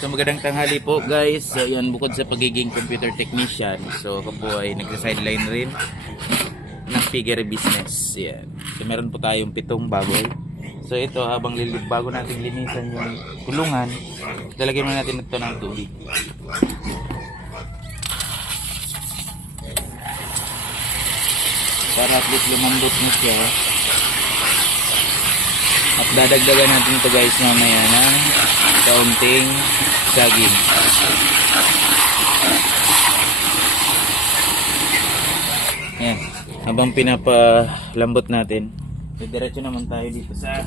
So magandang tanghali po guys. So yan bukod sa pagiging computer technician, so ako po ay nagsa-sideline rin ng figure business. Yan. So meron po tayong pitong baboy. So ito habang lilib bago natin linisan yung kulungan, lalagyan muna natin ito ng tubig. Para at least lumambot na siya. At dadagdagan natin ito guys mamaya ng kaunting saging. Ayan. Habang pinapalambot natin, so diretso naman tayo dito sa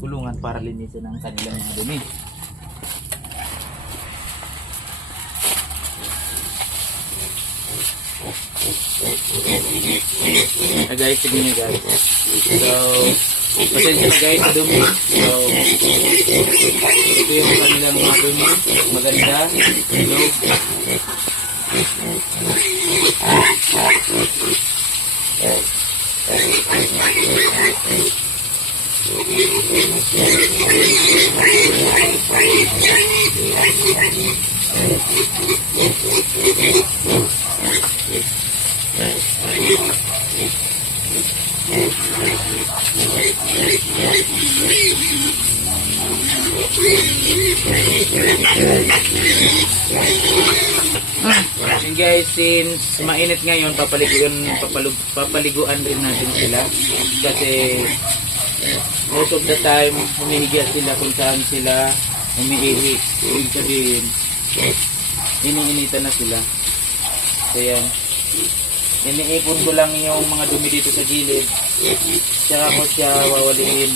kulungan para linisin ang kanilang mga dumi. Ah guys, tignan nyo guys. So, pasensya na guys sa dumi. So, ito yung kanilang mga dumi. Maganda. Tulog. And guys, since mainit ngayon, papaliguan, papalug, papaliguan rin natin sila. Kasi most of the time, humihiga sila kung saan sila umiihi. Ibig sabihin, iniinitan na sila. So yan. Iniipon ko lang yung mga dumi dito sa gilid. Tsaka ko siya wawaliin.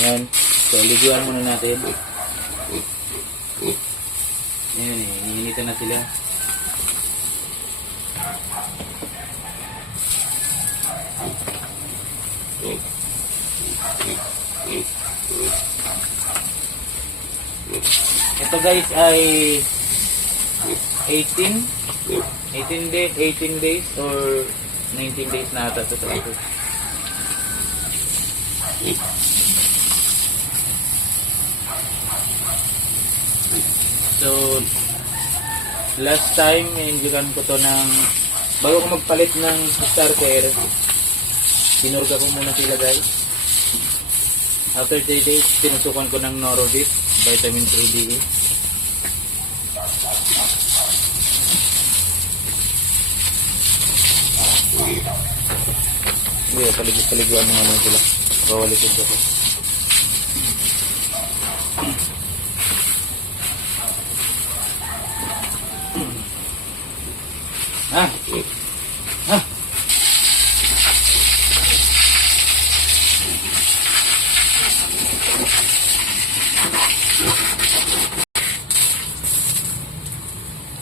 Yan. So, liguan muna natin. Yan eh, hinihinitan na sila. Ito guys ay 18 18 days, 18 days or 19 days na ata sa ito. So, last time, injugan ko to ng, bago ko magpalit ng starter, binurga ko muna sila guys. After 3 days, tinusukan ko ng Norovit, vitamin 3D. Hindi, palig paliguan mo naman sila. Bawalisin ko. Ah! Ah!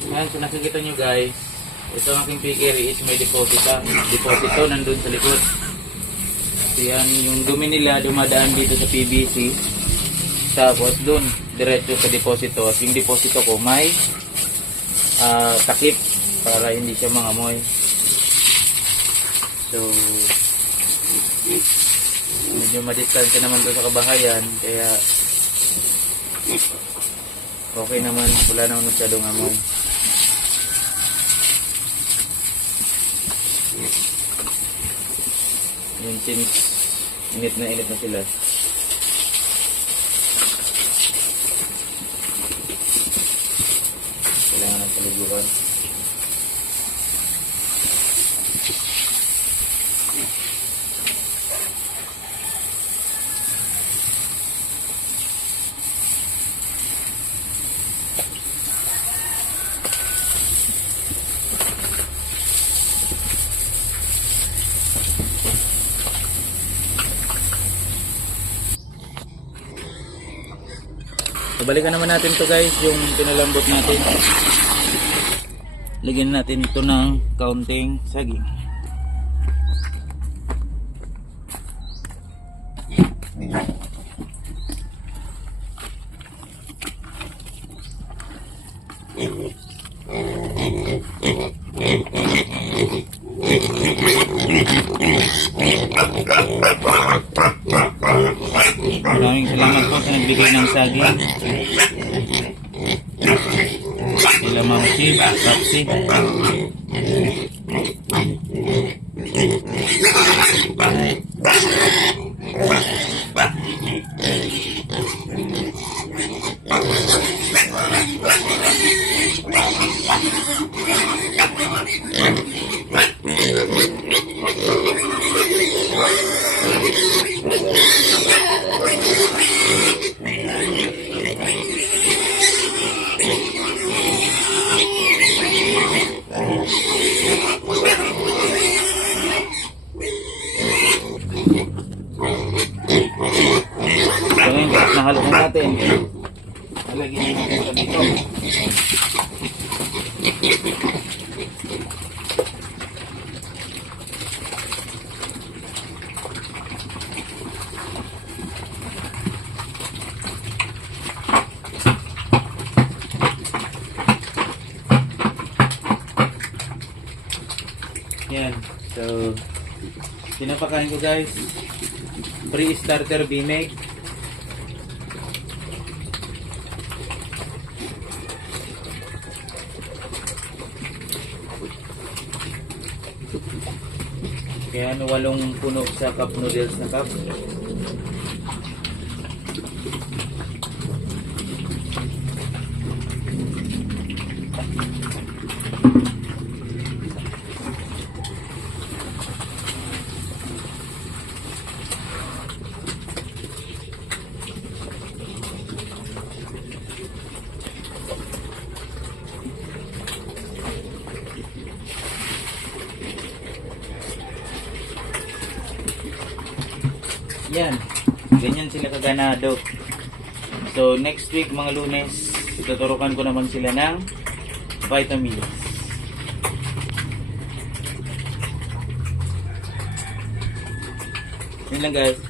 Yan, so nakikita nyo guys, ito ang aking figure is may deposita. Deposito nandun sa likod. So yan, yung dumi nila dumadaan dito sa PVC. Tapos dun, diretso sa deposito. At yung deposito ko may ah, takip para hindi siya mangamoy. So, medyo madistansya naman to sa kabahayan. Kaya, okay naman. Wala naman masyadong amoy. Yun, since init na init na sila. Kailangan ng paliguan. So, balikan naman natin to guys, yung pinalambot natin. Lagyan natin ito ng kaunting saging. Maraming salamat po sa nagbigay ng saging. Sila Ma'am Chi, Papsi. So ngayon, nahalo na natin. Halagyan natin ito dito. Yan. So, pinapakain ko guys. Pre-starter bimeg. Kaya ano, walong puno sa cup noodles na cup. Yan. Ganyan sila kaganado. So, next week, mga lunes, tuturukan ko naman sila ng vitamins. Yun lang guys.